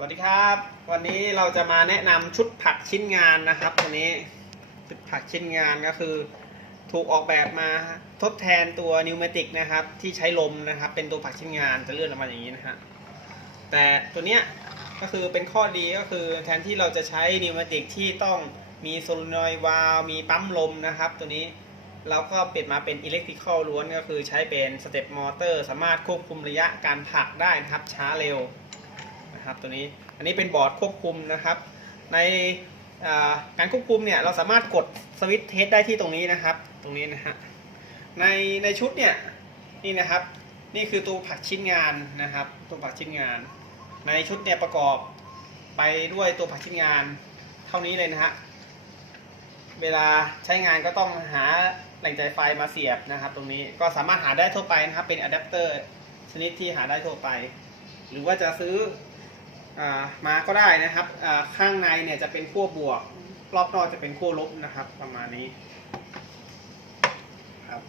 สวัสดีครับ วันนี้เราจะมาแนะนำชุดผักชิ้นงานนะครับตัวนี้ชุดผักชิ้นงานก็คือ ถูกออกแบบมาทดแทนตัวนิวเมติกนะครับ ที่ใช้ลมนะครับ เป็นตัวผักชิ้นงานจะเลื่อนออกมาอย่างนี้นะฮะแต่ตัวเนี้ยก็คือเป็นข้อดีก็คือแทนที่เราจะใช้นิวเมติกที่ต้องมีโซลนอยวาลวมีปั๊มลมนะครับ ตัวนี้เราก็เปลี่ยนมาเป็นอิเล็กทริคอลล้วนก็คือใช้เป็นสเต็ปมอเตอร์สามารถควบคุมระยะการผักได้นะครับช้าเร็ว นะครับตัวนี้อันนี้เป็นบอร์ดควบคุมนะครับ ในการควบคุมเนี่ยเราสามารถกดสวิตช์เทสได้ที่ตรงนี้นะครับ ตรงนี้นะฮะในในชุดเนี่ยนี่นะครับ นี่คือตัวผักชิ้นงานนะครับ ตัวผักชิ้นงาน ในชุดเนี่ยประกอบไปด้วยตัวผักชิ้นงาน เท่านี้เลยนะฮะเวลาใช้งานก็ต้องหาแหล่งจ่ายไฟมาเสียบนะครับ ตรงนี้ก็สามารถหาได้ทั่วไปนะครับเป็นอะแดปเตอร์ชนิดที่หาได้ทั่วไป หรือว่าจะซื้อ มาก็ได้นะครับข้างในเนี่ยจะเป็นขั้วบวก รอบนอกจะเป็นขั้วลบนะครับ ประมาณนี้ครับ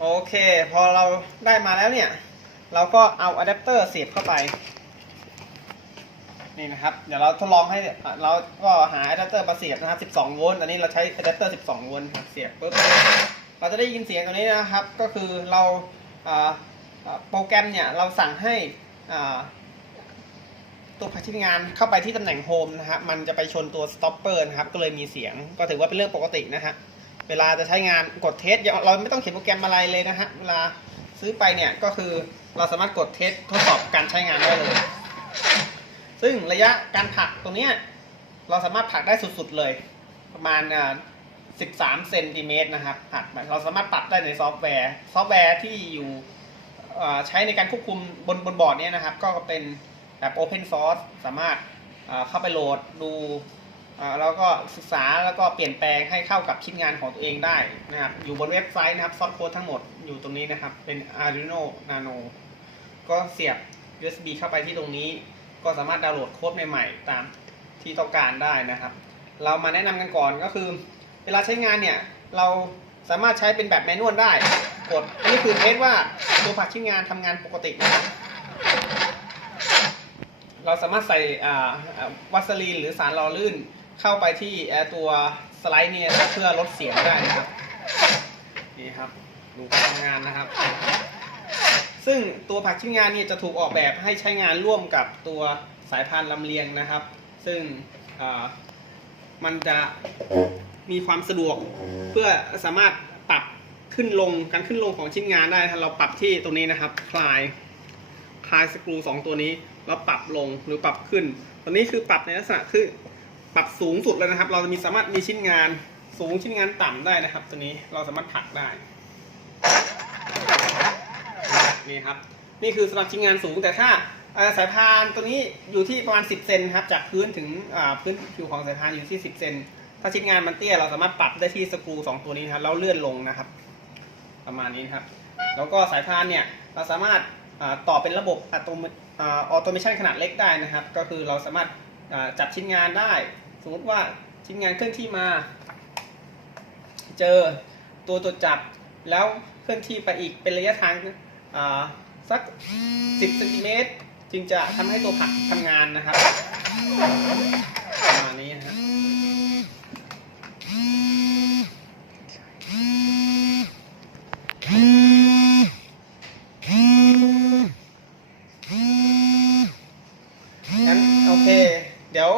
โอเค พอเราได้มาแล้วเนี่ย เราก็เอาอะแดปเตอร์เสียบเข้าไป นี่นะครับ เดี๋ยวเราทดลองให้เราก็หาอะแดปเตอร์มาเสียบนะครับ12โวลต์อันนี้เราใช้อะแดปเตอร์12โวลต์เสียบปุ๊บเราจะได้ยินเสียงตัวนี้นะครับ ก็คือเรา โปรแกรมเนี่ยเราสั่งให้ตัวพักชิ้นงานเข้าไปที่ตำแหน่งโฮมนะครับมันจะไปชนตัวสต็อปเปอร์นะครับ ก็เลยมีเสียงก็ถือว่าเป็นเรื่องปกตินะฮะเวลาจะใช้งานกดเทสเราไม่ต้องเขียนโปรแกรมอะไรเลยนะฮะเวลาซื้อไปเนี่ยก็คือเราสามารถกดเทสทดสอบการใช้งานได้เลย ซึ่งระยะการผักตรงนี้เราสามารถผักได้สุดๆเลย ประมาณอ่า13 เซนติเมตรนะครับผักเราสามารถปรับได้ในซอฟต์แวร์ ซอฟต์แวร์ที่อยู่ ใช้ในการควบคุมบนบนบอร์ดเนี้นะครับ ก็เป็นแบบ Open Source สามารถเข้าไปโหลดดูแล้วก็ศึกษาแล้วก็เปลี่ยนแปลงให้เข้ากับชิ้นงานของตัวเองได้นะครับ อยู่บนเว็บไซต์นะครับซอฟต์โค้ดทั้งหมดอยู่ตรงนี้นะครับ เป็น Arduino Nano ก็เสียบ USB เข้าไปที่ตรงนี้ ก็สามารถดาวน์โหลดโค้ดใหม่ๆ ตามที่ต้องการได้นะครับ เรามาแนะนำกันก่อนก็คือ เวลาใช้งานเนี่ย เราสามารถใช้เป็นแบบแมนนวลได้ กดอันนี้คือเทสว่าตัวผักชิ้นงานทำงานปกตินะครับเราสามารถใส่อ่าอ่าวัสลีนหรือสารหล่อลื่นเข้าไปที่ตัวสไลด์นี่นะเพื่อลดเสียงได้นะครับนี่ครับดูการทำงานนะครับ ซึ่งตัวผักชิ้นงานนี่จะถูกออกแบบให้ใช้งานร่วมกับตัวสายพานลำเลียงนะครับ ซึ่งมันจะมีความสะดวกเพื่อสามารถ ขึ้นลงการขึ้นลงของชิ้นงานได้ถ้าเราปรับที่ตรงนี้นะครับ คลายคลายสกรูสองตัวนี้แล้วปรับลงหรือปรับขึ้นตัวนี้คือปรับในลักษณะคือปรับสูงสุดแล้วนะครับ เราจะมีสามารถมีชิ้นงานสูงชิ้นงานต่ำได้นะครับ ตัวนี้เราสามารถผลักได้นี่ครับนี่คือสำหรับชิ้นงานสูงแต่ถ้าสายพานตัวนี้อยู่ที่ประมาณ 10 เซนครับจากพื้นถึงพื้นผิวของสายพานอยู่ที่ 10 เซนถ้าชิ้นงานมันเตี้ยเราสามารถปรับได้ที่สกรูสองตัวนี้นะครับแล้วเลื่อนลงนะครับ ประมาณนี้นะครับ แล้วก็สายพานเนี่ยเราสามารถต่อเป็นระบบอัตโนมัติออโตเมชันขนาดเล็กได้นะครับ ก็คือเราสามารถจับชิ้นงานได้ สมมติว่าชิ้นงานเคลื่อนที่มา เจอตัวตรวจจับแล้วเคลื่อนที่ไปอีกเป็นระยะทางสัก 10เซนติเมตรจึงจะทำให้ตัวผักทำงานนะครับประมาณนี้นะฮะงั้นโอ เค เดี๋ยว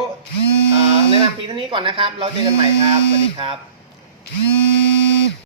อ่าแนะนำพีเท่านี้ก่อนนะครับ เราเจอกันใหม่ครับ สวัสดีครับ